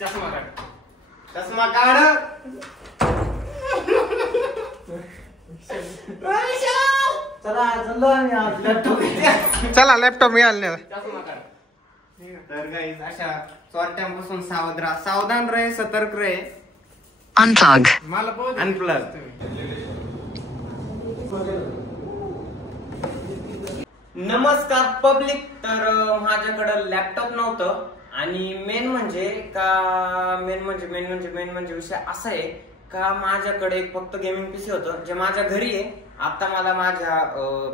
चष्मा काढ, चष्मा काढ. चला लॅपटॉप मिळाला. चष्मा काढ. तर गाईस अशा चोरट्यांपासून सावध राहा, सावधान रहे, सतर्क रहे. Unplug. अनप्लग. नमस्कार पब्लिक. तर माझ्याकडं लॅपटॉप नव्हतं आणि मेन म्हणजे विषय असा आहे का माझ्याकडे फक्त गेमिंग पीसी होतं जे माझ्या घरी आहे. आता मला माझ्या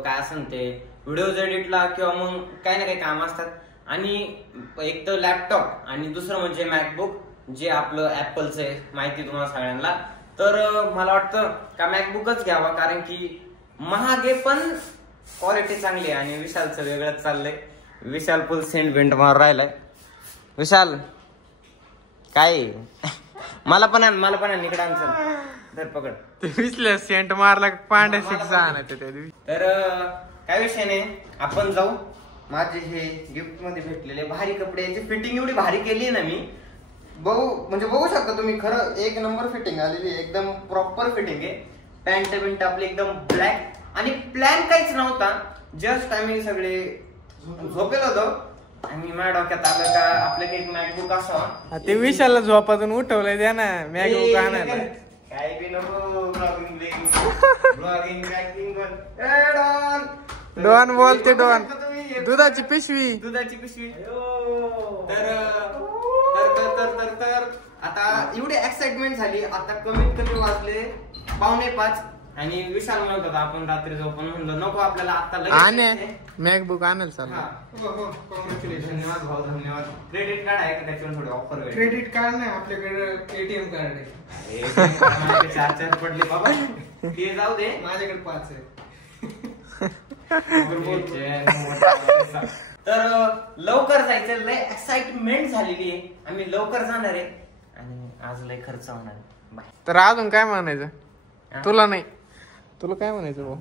काय असेल ते व्हिडिओज एडिटला किंवा मग काही ना काही काम असतात. आणि एक तर लॅपटॉप आणि दुसरं म्हणजे मॅकबुक जे आपलं ऍपलचं आहे, माहिती तुम्हाला सगळ्यांना. तर मला वाटतं का मॅकबुकच घ्यावा, कारण की महागे पण क्वालिटी चांगली आहे. आणि विशालचं वेगळंच चाललंय. विशाल फुल सेंट भेंट मारून राहिलाय. विशाल काय मला पण आण इकडे आण. धर पकड. विसल्या सेंट मारला पांड्या शिक्षा आणायचं त्या दिवशी. तर काय विषय नाही, आपण जाऊ. माझे हे गिफ्ट मध्ये भेटलेले भारी कपडे, याची फिटिंग एवढी भारी केली ना मी, बघू शकता तुम्ही. खरं एक नंबर फिटिंग आलेली, एकदम प्रॉपर फिटिंग आहे. पॅन्ट बिंट आपली एकदम ब्लॅक. आणि प्लॅन काहीच नव्हता, जस्ट आम्ही सगळे झोपेल होतो आणि माझ्या डोक्यात आलं का आपलं एक मॅकबुक असावा. ते विशालला झोपातून उठवलंय द्या ना मॅकबुक आणायला. काय बी नको ब्लॉगिंग डॉन बोलते डॉन. दुधाची पिशवी. तर आता एवढी एक्साइटमेंट झाली. आता कमीत कमी वाजले 4:45 आणि विशाल म्हणत होता आपण रात्री जाऊ, पण म्हणलं नको आपल्याला आता मॅकबुक आणायला चालू. धन्यवाद भाऊ, धन्यवाद. क्रेडिट कार्ड आहे का त्याच्यावर थोडे ऑफर? क्रेडिट कार्ड नाही आपल्याकडे, एटीएम कार्ड आहे. 4 पडले बाबा, ते जाऊ दे. माझ्याकडे 5 आहे. तर लवकर जायचं, लय एक्साइटमेंट झालेली आहे. आम्ही लवकर जाणार आहे आणि आज लय खर्च होणार आहे. बाय. तर अजून काय म्हणायचं तुला? नाही तुला काय म्हणायचं भाऊ?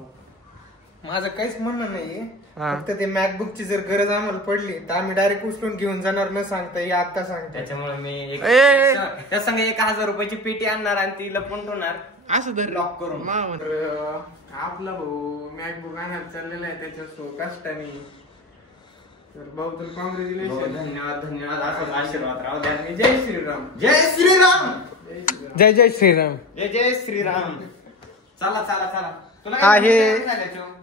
माझं काहीच म्हणणं नाहीये, फक्त ते मॅकबुकची जर गरज आम्हाला पडली तर आम्ही डायरेक्ट उचलून घेऊन जाणार, न सांगता हे आता सांगता. त्याच्यामुळे मी त्या संग 1000 रुपयाची पेटी आणणार आणि ती लपून ठेवणार असं धर लॉक करून. आपला भाऊ मॅकबुक आणायला चाललेला आहे त्याच्या कष्टाने. तर भाऊ तुला कॉंग्रॅच्युलेशन. धन्यवाद. असाच आशीर्वाद राहू द्या. जय श्रीराम. जय श्रीराम. जय जय श्रीराम. जय श्रीराम. चला तुला हा हे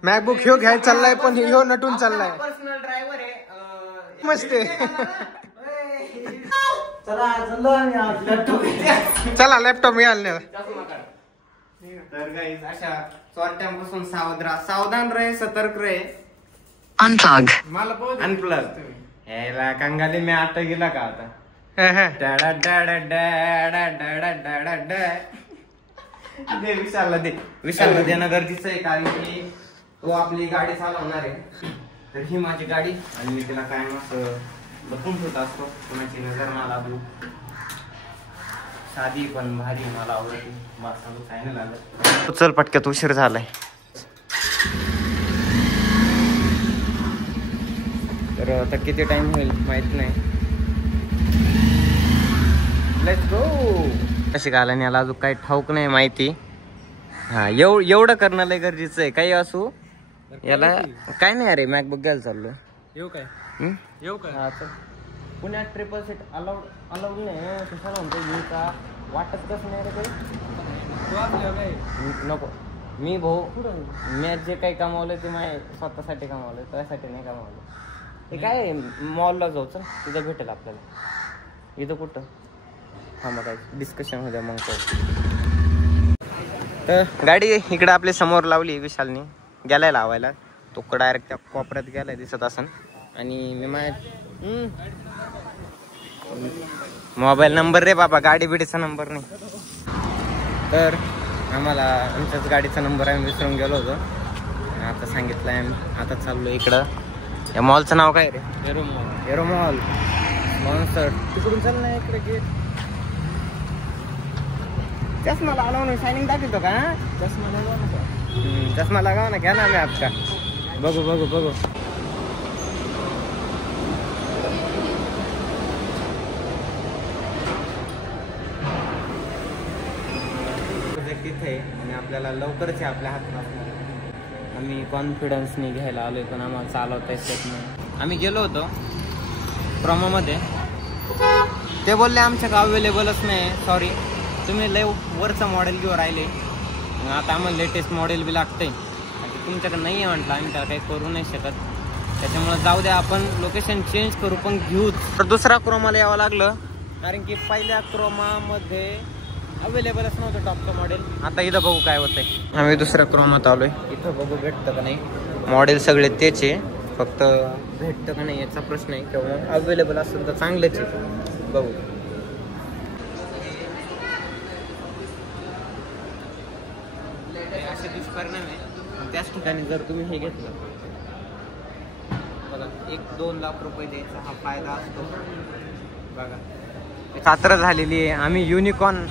मॅकबुक ह्यो घ्यायला चाललाय, पण ह्यो नटून चाललाय. पर्सनल ड्रायव्हर आहे मस्त. चला चला लॅपटॉप मिळाला. तर गाईस अशा चोरट्यांपासून सावध राहा, सावधान रहे, सतर्क रहे. Unplug. अनप्लग. ह्याला कंगाली मी आता गेला का आता? विशालला देणं गरजेचं आहे, कारण की तो आपली गाडी चालवणार आहे. तर ही माझी गाडी आणि मी तिला कायम असं लपून ठेवत असतो, कोणाची नजर ना लागू. साधी पण भारी मला आवडते. काय नाही लागत. चल पटक्यात, उशीर झालाय. तर आता किती टाइम होईल माहित नाही. Let's go. कशी घालाने याला अजून काही ठाऊक नाही माहिती. हा एवढं करणं लय गरजेचं आहे. काही असू याला काय नाही. अरे मॅकबुक घ्यायला चाललो. येऊ काय? आता पुण्यात 777 सीट अलाउड नाही. कशाला म्हणतो मी का वाटत कसं नाही रे काही. नको मी भाऊ, मी जे काही कमावलं ते माझ्या स्वतःसाठी कमावलं, त्यासाठी नाही कमावलं. ते काय मॉलला जाऊ, चल तिथं भेटेल आपल्याला. इथं कुठं? हा मग काय डिस्कशन होत्या मग. तर गाडी इकडं आपल्या समोर लावली विशालनी, गेलाय लावायला. तो डायरेक्ट त्या कोपऱ्यात गेलाय दिसत असन. आणि मी मोबाईल नंबर रे बाबा, गाडी बिडीचा नंबर नाही. तर आम्हाला आमच्याच गाडीचा नंबर आम्ही विसरून गेलो होतो. आता सांगितलंय आम्ही. आता चाललो इकडं. या मॉलचं नाव काय रे? Arrow mall sponsored. तिकडून चाल ना इकडे गेट. चष्मा लावला म्हणून शायनिंग दाखवतो का? चष्मा लगाव ना, घ्या ना. आम्ही आपका बघू. इथे आणि आपल्याला लवकरच आहे आपल्या हातात. आम्ही कॉन्फिडन्सने घ्यायला आलोय पण आम्हाला चालवता येत नाही. आम्ही गेलो होतो प्रोमोमध्ये, ते बोलले आमच्याकडे अवेलेबलच नाही, सॉरी तुम्ही लय वरचं मॉडेल घेऊन राहिले, आता आम्हाला लेटेस्ट मॉडेल बी लागतंय, तुमच्याकडे नाही आहे म्हटलं, आम्ही त्याला काही करू नाही शकत, त्याच्यामुळे जाऊ द्या आपण लोकेशन चेंज करू पण घेऊच. तर दुसरा क्रोमाला यावं लागलं कारण की पहिल्या क्रोमामध्ये अवेलेबलच नव्हतं टॉपचं मॉडेल. आता इथं बघू काय होतंय. आम्ही दुसऱ्या क्रोमात आलोय, इथं बघू भेटतं का नाही. मॉडेल सगळे तेच आहे, फक्त भेटतं का नाही याचा प्रश्न आहे, किंवा अवेलेबल असेल तर चांगलंच आहे. बघू असे दुष्परिणाम आहे. त्याच ठिकाणी जर तुम्ही हे घेतलं बघा, 1-2 लाख रुपये द्यायचा हा फायदा असतो. बघा कात्र झालेली आहे. आम्ही युनिकॉर्न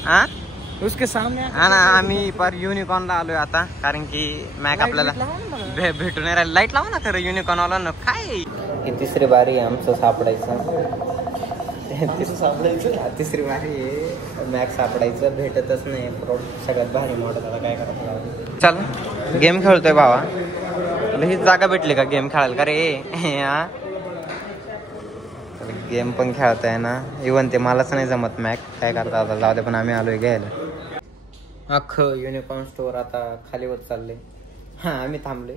उसके सामने आम्ही पर युनिकॉर्नला आलोय आता, कारण की मॅक आपल्याला भेटून नाही राहिलं. लाईट लावा ना खरं युनिकॉर्नवाला ना. काय ही तिसरी बारी आहे आमचं सापडायचं. तिसरी बारी आहे मॅक सापडायचं, भेटतच नाही. प्रोडक्ट सगळ्यात भारी मॉडेल, आता काय करायचं. चल गेम खेळतोय भावा, हीच जागा भेटली का गेम खेळायला का रे. गेम पण खेळताय ना, इव्हन ते मलाच नाही जमत मॅक, काय करता आता, जाऊ दे. पण आम्ही आलोय घ्यायला. अख्खं युनिकॉर्न स्टोअर आता खाली होत चालले. आम्ही थांबले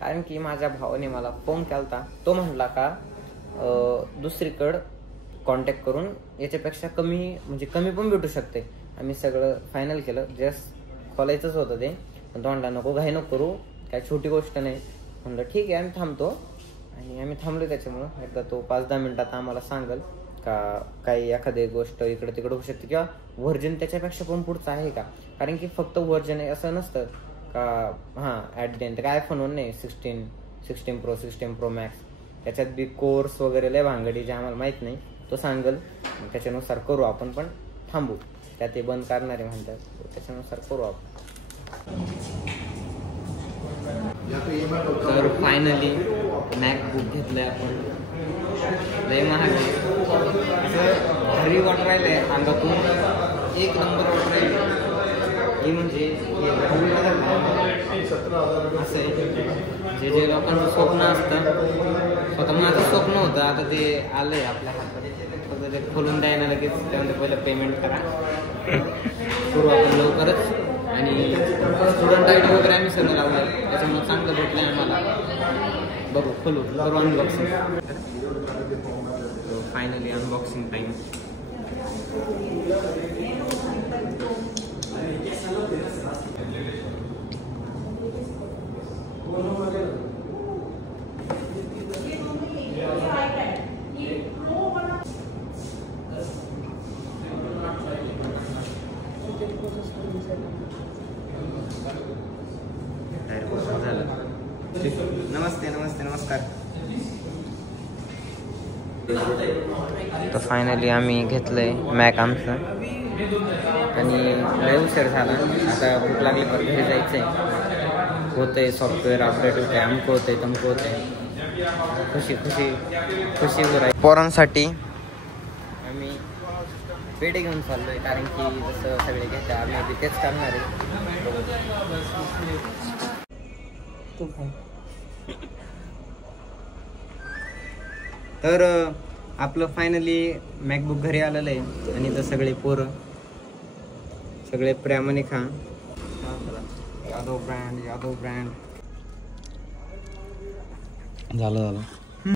कारण की माझ्या भावाने मला फोन केलता. तो म्हटला का दुसरीकडं कॉन्टॅक्ट करून याच्यापेक्षा कमी, म्हणजे कमी पण भेटू शकते. आम्ही सगळं फायनल केलं, जस्ट खोलायचंच होतं ते, पण तो म्हणला नको घाई नको करू, काय छोटी गोष्ट नाही. म्हणलं ठीक आहे आम्ही थांबतो, आणि आम्ही थांबलो. त्याच्यामुळं एकदा तो 5-10 मिनिटात आम्हाला सांगल का काही एखादी गोष्ट इकडे तिकडे होऊ शकते, किंवा व्हर्जन त्याच्यापेक्षा पण पुढचं आहे का. कारण की फक्त व्हर्जन आहे असं नसतं का. ॲट द एंड काय आयफोनवर नाही, 16 Pro 16 Pro Max, त्याच्यात बी कोर्स वगैरे लय भांगडी जे आम्हाला माहीत नाही, तो सांगल त्याच्यानुसार करू आपण. पण थांबू, त्या ते बंद करणारे म्हणतात, त्याच्यानुसार करू आपण. तर फायनली मॅकबुक घेतलंय आपण. लय महाग घरी वाट राहिलंय अंगातून, एक नंबर वाट राहिली. ही म्हणजे असं आहे, जे लोकांचं स्वप्न असतं, स्वतः माझं स्वप्न होतं, आता ते आलंय आपल्या हातात. फक्त ते खोलून द्यायला लगेच, त्यामध्ये पहिलं पेमेंट करा, करू आपण लवकरच. आणि स्टुडंट आय डी वगैरे आम्ही सगळं लावलं, त्याच्यामुळे चांगलं भेटलं आम्हाला. बघू खोलू, करू अनबॉक्सिंग. Finally unboxing time. नमस्ते नमस्ते नमस्कार. तर फायनली आम्ही घेतलंय मॅक आमचं, आणि लय उशीर झाला. आता भूक लागली पर घरी जायचंय. होतंय सॉफ्टवेअर अपडेट होतंय, अमकं होतंय तमकं होतंय. खुशी खुशी खुशी हो राहील. पोरांसाठी आम्ही पेढे घेऊन चाललोय, कारण की जसं सगळे घेतात आम्ही तेच करणार आहे. तर आपलं फायनली मॅकबुक घरी आलेलं आहे, आणि तर सगळे पोरं सगळे प्रेमाने खा. यादव ब्रँड झालं